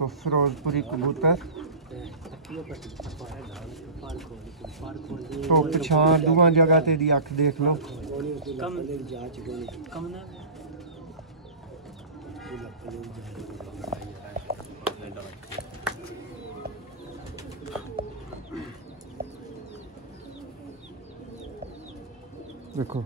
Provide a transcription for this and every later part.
दोस्तों फिरोजपुरी कबूतर तो पछाण दुआ जगह ते दी अख देख लो। देखो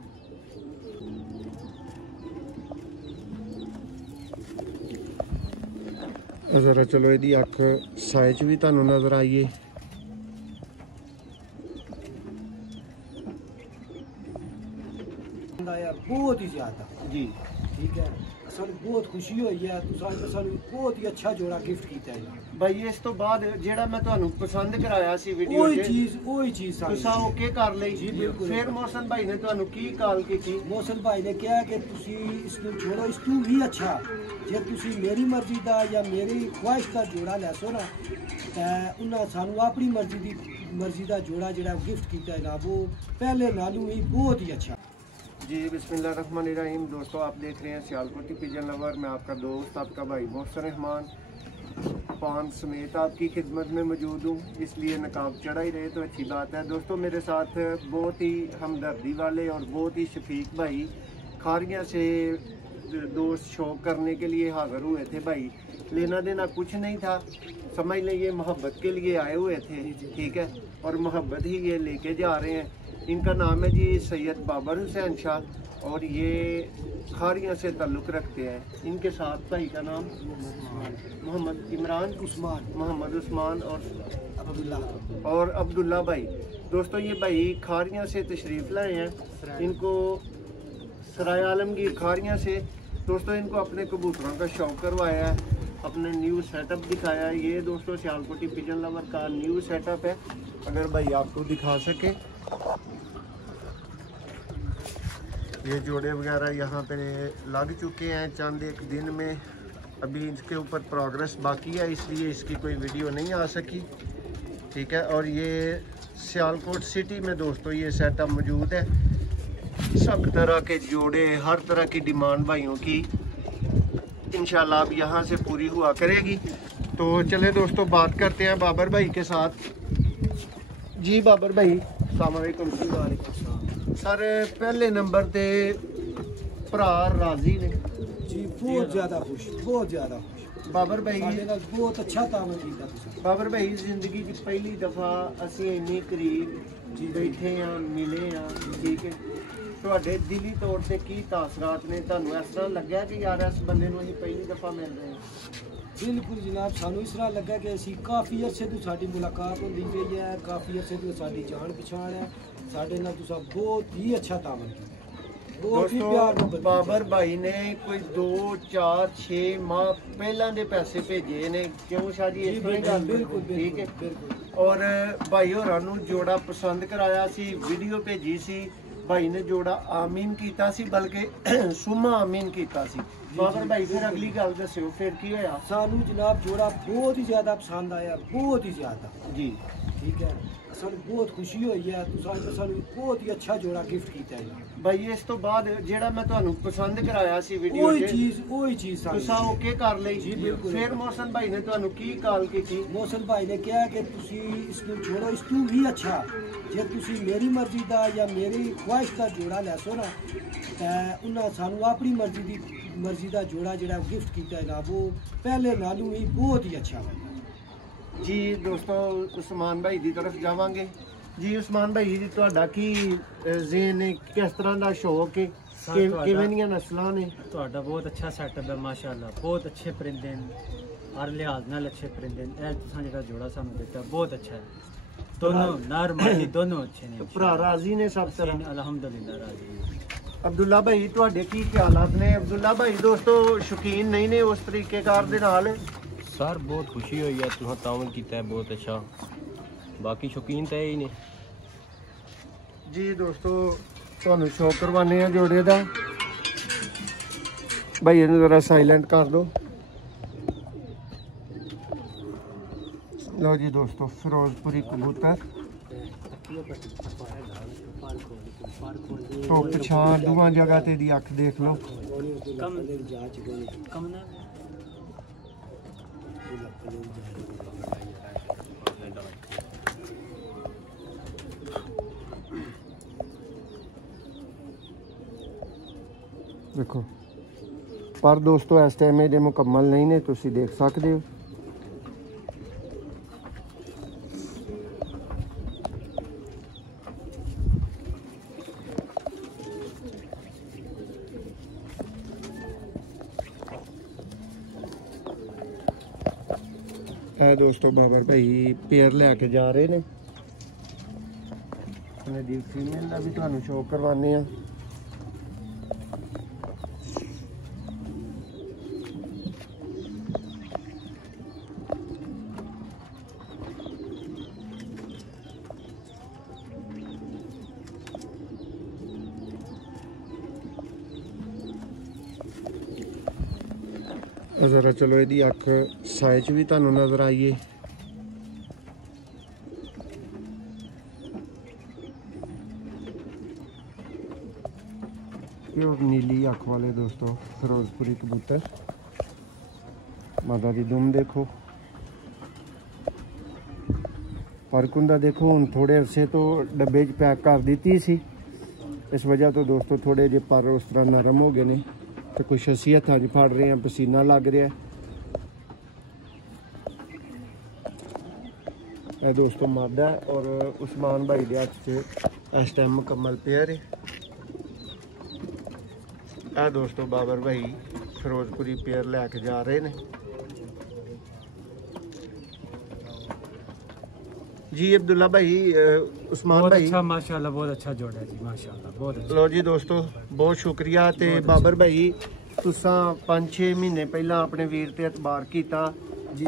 जरा चलो यदि अख साइज भी तुहानू नजर आइए। बहुत ही ज्यादा जी ठीक है, सानू बहुत खुशी हुई है। सानू बहुत ही अच्छा जोड़ा गिफ्ट किया है भाई। इस तो बाद जेड़ा मैं तुहानू पसंद कराया सी वीडियो वही चीज तुसा ओके कर लई जी बिल्कुल। फिर मोहसन भाई ने तुहानू की कॉल की? मोहसन भाई ने कहा कि तुसी इसको छोड़ो, इस तू भी अच्छा जे तुसी मेरी मर्जी दा या मेरी ख्वाहिश का जोड़ा लैसो ना ते उन्हें सानू अपनी मर्जी दा जोड़ा जेड़ा गिफ्ट किया है ना वो पहले नालों ही बहुत ही अच्छा। जी बिस्मिल्लाहिर्रहमानिर्रहीम। दोस्तों आप देख रहे हैं सियालकोटी पिजन लवर। मैं आपका दोस्त आपका भाई मोहसन रहमान पान समेत आपकी खिदमत में मौजूद हूँ, इसलिए नकाब चढ़ा ही रहे तो अच्छी बात है। दोस्तों मेरे साथ बहुत ही हमदर्दी वाले और बहुत ही शफीक भाई खारियाँ से दोस्त शौक करने के लिए हाजिर हुए थे। भाई लेना देना कुछ नहीं था, समझ लें ये मोहब्बत के लिए आए हुए थे, ठीक है, और मोहब्बत ही ये लेके जा रहे हैं। इनका नाम है जी सैयद बाबर हुसैन शाह और ये खारियाँ से ताल्लुक़ रखते हैं। इनके साथ भाई का नाम मोहम्मद इमरान उस्मान, मोहम्मद उस्मान और अब्दुल्ला भाई। दोस्तों ये भाई खारियाँ से तशरीफ़ लाए हैं, इनको सराय आलमगीर खारियाँ से। दोस्तों इनको अपने कबूतरों का शौक़ करवाया है, अपने न्यू सेटअप दिखाया है। ये दोस्तों सियालकोटी पिजन लवर का न्यू सेटअप है, अगर भाई आपको दिखा सके। ये जोड़े वगैरह यहाँ पे लग चुके हैं चंद एक दिन में, अभी इसके ऊपर प्रोग्रेस बाकी है इसलिए इसकी कोई वीडियो नहीं आ सकी, ठीक है। और ये सियालकोट सिटी में दोस्तों ये सेटअप मौजूद है, सब तरह के जोड़े, हर तरह की डिमांड भाइयों की इंशाल्लाह अब यहाँ से पूरी हुआ करेगी। तो चले दोस्तों बात करते हैं बाबर भाई के साथ। जी बाबर भाई अस्सलाम वालेकुम। सर पहले नंबर ते भरा राजी ने जी, बहुत ज़्यादा खुश, बहुत ज़्यादा खुश। बाबर भाई बहुत अच्छा काम किया तुसीं। बाबर भाई जिंदगी की पहली दफ़ा असीं इन्नी करीब जी बैठे हाँ मिले हाँ, ठीक है। ਤੁਹਾਡੇ दिली तौर से की तासरात ने ਤੁਹਾਨੂੰ इस तरह लग्या कि यार इस बंदे नूं असीं पहली दफ़ा मिल रहे हैं? बिल्कुल जनाब, सानू इस तरह लगा कि असी काफ़ी अरसे तो साडी मुलाकात होती गई है, काफ़ी अरसे तो साडी जान पछाण है, साडे नाल तुसां बहुत ही अच्छा तावन किया, बहुत ही प्यार मोहब्बत। बाबर भाई ने कोई 2 4 6 माह पहला दे पैसे भेजे ने, क्यों शाह जी? इस तरह बिल्कुल ठीक है। बिल्कुल। और भाई होरां नूं जोड़ा पसंद कराया सी, वीडियो भेजी सी, भाई ने जोड़ा आमीन कीता सी, बल्कि सुमा आमीन कीता सी। बाबर भाई फिर अगली गल दस्यो फिर की होया? सानू जनाब जोड़ा बहुत ही ज़्यादा पसंद आया, बहुत ही ज़्यादा जी, ठीक है। सानू बहुत खुशी हुई है, सानू बहुत ही अच्छा जोड़ा गिफ्ट किया है भाई। इस तो बाद जेड़ा मैं तुहानू पसंद कराया सी वीडियो वही चीज तुसा ओके कर लई जी बिल्कुल। फिर मोहसन भाई ने तुहानू की कॉल की? मोहसन भाई ने कहा कि तुसी इसको छोड़ो, इस तू भी अच्छा जे तुसी मेरी मर्जी दा या मेरी ख्वाहिश का जोड़ा लैसो ना ते उन्हें सानू अपनी मर्जी दा जोड़ा जेड़ा गिफ्ट किया है ना वो पहले नालों ही बहुत ही अच्छा है। जी दोस्तों उस्मान भाई की तरफ जावांगे। जी उस्मान भाई जी तुहाडा की ज़हन है, किस तरह का शौक है, किवें दियां नस्लां ने? ਤੁਹਾਡਾ बहुत अच्छा सेटअप है माशाल्लाह, बहुत अच्छे परिंदे हैं, हर लिहाज नाल अच्छे परिंदे हैं। तुसां जेड़ा जोड़ा सानू दिता बहुत अच्छा है, दोनों नर मादी दोनों अच्छे ने। भरा राजी ने सब तरह? अल्हम्दुलिल्लाह राजी। अब्दुल्ला भाई तुहाडे की ख्यालात ने? अब्दुल्ला भाई दोस्तों शौकीन नहीं ने उस तरीकेकार दे नाल? सर बहुत खुशी हुई है, तुहां तावन कीता है बहुत अच्छा, बाकी शौकीन तो ही ने। जी दोस्तों ਤੁਹਾਨੂੰ शौक करवाने हैं जोड़े का। भाई इन्हें जरा साइलेंट कर दो। लो जी दोस्तों फिरोजपुरी कबूतर तो पछाण दुआ जगह ते दी अख देख लो। देखो पर दोस्तों इस टाइम ये मुकम्मल नहीं ने, तुसी देख सकते हो। दोस्तों बाबर भाई पेयर लैके जा रहे ने, दी फीमेल का भी तुहानू शो करवाने हैं। जरा चलो यदि अख साइज भी तुहानू नजर आइए। प्योर नीली अख वाले दोस्तों फिरोजपुरी कबूतर। मादा दी दुम देखो, परकुंदा देखो। हुण थोड़े अरसे तो डब्बे च पैक कर दी सी, इस वजह तो दोस्तों थोड़े जे पर उस तरह नरम हो गए ने, तो कुछ असी हथा च फड़ रहे हैं, पसीना लग रहा है। दोस्तों मादा है और उस्मान भाई के हथ च इस टाइम मुकम्मल पेयर है। दोस्तों बाबर भाई फिरोजपुरी पेयर लैके जा रहे हैं जी। अब्दुल्ला भाई, उस्मान बहुत भाई अच्छा माशाल्लाह, बहुत अच्छा जोड़ा है जी माशाल्लाह, बहुत अच्छा। लो जी दोस्तों बहुत शुक्रिया। ते बाबर भाई तुसां 5-6 महीने पहला अपने वीर ते एतबार कीता,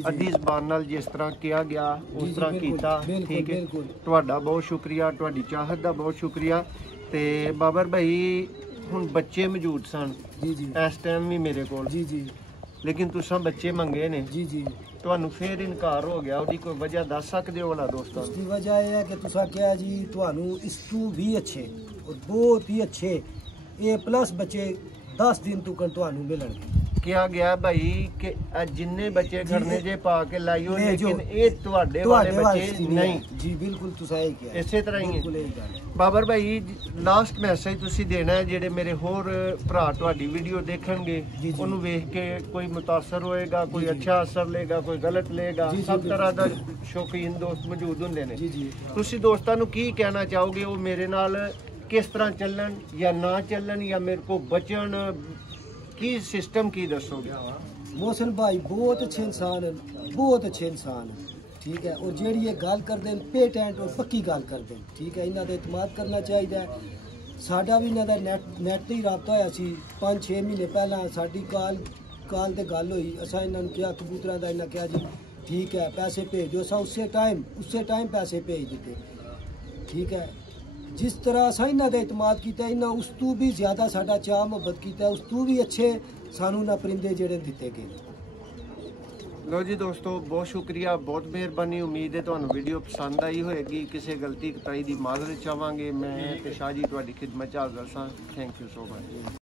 अद्धी ज़बान नाल जिस तरह किया गया उस तरह कीता, ठीक है। तुहाडा बहुत शुक्रिया, तुहाडी चाहत दा बहुत शुक्रिया। ते बाबर भाई हुण बच्चे मौजूद सन जी जी इस टाइम भी मेरे कोल जी जी, लेकिन तुसां बच्चे मंगे ने जी जी। ਤੁਹਾਨੂੰ ਫੇਰ ਇਨਕਾਰ ਹੋ ਗਿਆ, ਉਹਦੀ ਕੋਈ ਵਜ੍ਹਾ ਦੱਸ ਸਕਦੇ ਹੋ ਵਾਲਾ ਦੋਸਤਾਂ ਨੂੰ? उसकी वजह यह है कि तुसा क्या जी, ਤੁਹਾਨੂੰ ਇਸ ਤੋਂ ਵੀ अच्छे और बहुत ही अच्छे A+ बच्चे 10 दिन तक ਤੁਹਾਨੂੰ ਮਿਲਣਗੇ। ਕਿਹਾ ਗਿਆ ਭਾਈ ਕਿ ਜਿੰਨੇ ਬੱਚੇ ਖੜਨੇ ਜੇ ਪਾ ਕੇ ਲਾਈਓ, ਨਹੀਂ ਲੇਕਿਨ ਇਹ ਤੁਹਾਡੇ ਵਾਲੇ ਬੱਚੇ ਨਹੀਂ ਜੀ। ਬਿਲकुल ਤੁਸੀਂ ਇਹ ਕਿਹਾ, ਇਸੇ ਤਰ੍ਹਾਂ ਹੀ ਬਿਲकुल ਹੈ। ਇਹ ਗੱਲ ਹੈ। ਬਾਬਰ ਭਾਈ ਲਾਸਟ ਮੈਸੇਜ ਤੁਸੀਂ ਦੇਣਾ ਹੈ, ਜਿਹੜੇ ਮੇਰੇ ਹੋਰ ਭਰਾ ਤੁਹਾਡੀ ਵੀਡੀਓ ਦੇਖਣਗੇ ਜੀ। ਉਹਨੂੰ ਵੇਖ ਕੇ ਕੋਈ ਮੁਤਾਸਰ ਹੋਏਗਾ, ਕੋਈ ਅੱਛਾ ਅਸਰ ਲਏਗਾ, ਕੋਈ ਗਲਤ ਲਏਗਾ, ਜੀ, ਸਭ ਬਿਲਕੁਲ। ਤਰ੍ਹਾਂ ਦਾ ਸ਼ੌਕੀਨ ਦੋਸਤ ਮੌਜੂਦ ਹੁੰਦੇ ਨੇ। ਜੀ ਜੀ। ਤੁਸੀਂ ਦੋਸਤਾਂ ਨੂੰ ਕੀ ਕਹਿਣਾ ਚਾਹੋਗੇ, ਉਹ ਮੇਰੇ ਨਾਲ ਕਿਸ ਤਰ੍ਹਾਂ ਚੱਲਣ ਜਾਂ ਨਾ ਚੱਲਣ, ਜਾਂ ਮੇਰੇ ਕੋਲ ਬਚਣ, ਕੀ ਸਿਸਟਮ ਕੀ ਦੱਸੋਗੇ? मोहसिन भाई बहुत अच्छे इंसान हैं, बहुत अच्छे इंसान हैं, ठीक है। और जेड़ी ये गल करते हैं पेटेंट और पक्की गल करते हैं, ठीक है। इन्हों का एतमाद करना चाहिए। साडा भी इन्हों का नैट ते ही राबता होया सी 5-6 महीने पहला, साडी काल ते गल हुई। असां इन्हां नूं कहा कबूतरां दा, इन्हां कहा जी ठीक है पैसे भेज दो। असां उसे टाइम पैसे भेज दिते, ठीक है। जिस तरह असां इन्हां दा एतमाद कीता, इन्हां उस तों भी ज़्यादा साडा चाह मुहब्बत कीता, उस तों भी अच्छे सानू ना परिंदे जेड़े दिते गए। लो जी दोस्तों बहुत शुक्रिया, बहुत मेहरबानी। उम्मीद है ਤੁਹਾਨੂੰ ਵੀਡੀਓ ਪਸੰਦ ਆਈ ਹੋਏਗੀ। ਕਿਸੇ ਗਲਤੀ ਕਤਾਈ ਦੀ ਮਾਜ਼ਰਤ ਚਾਹਾਂਗੇ। ਮੈਂ ਤੇ ਸ਼ਾਹ ਜੀ ਤੁਹਾਡੀ ਖਿਦਮਤ ਚ ਹਾਜ਼ਰ ਸਾਂ। Thank you so much.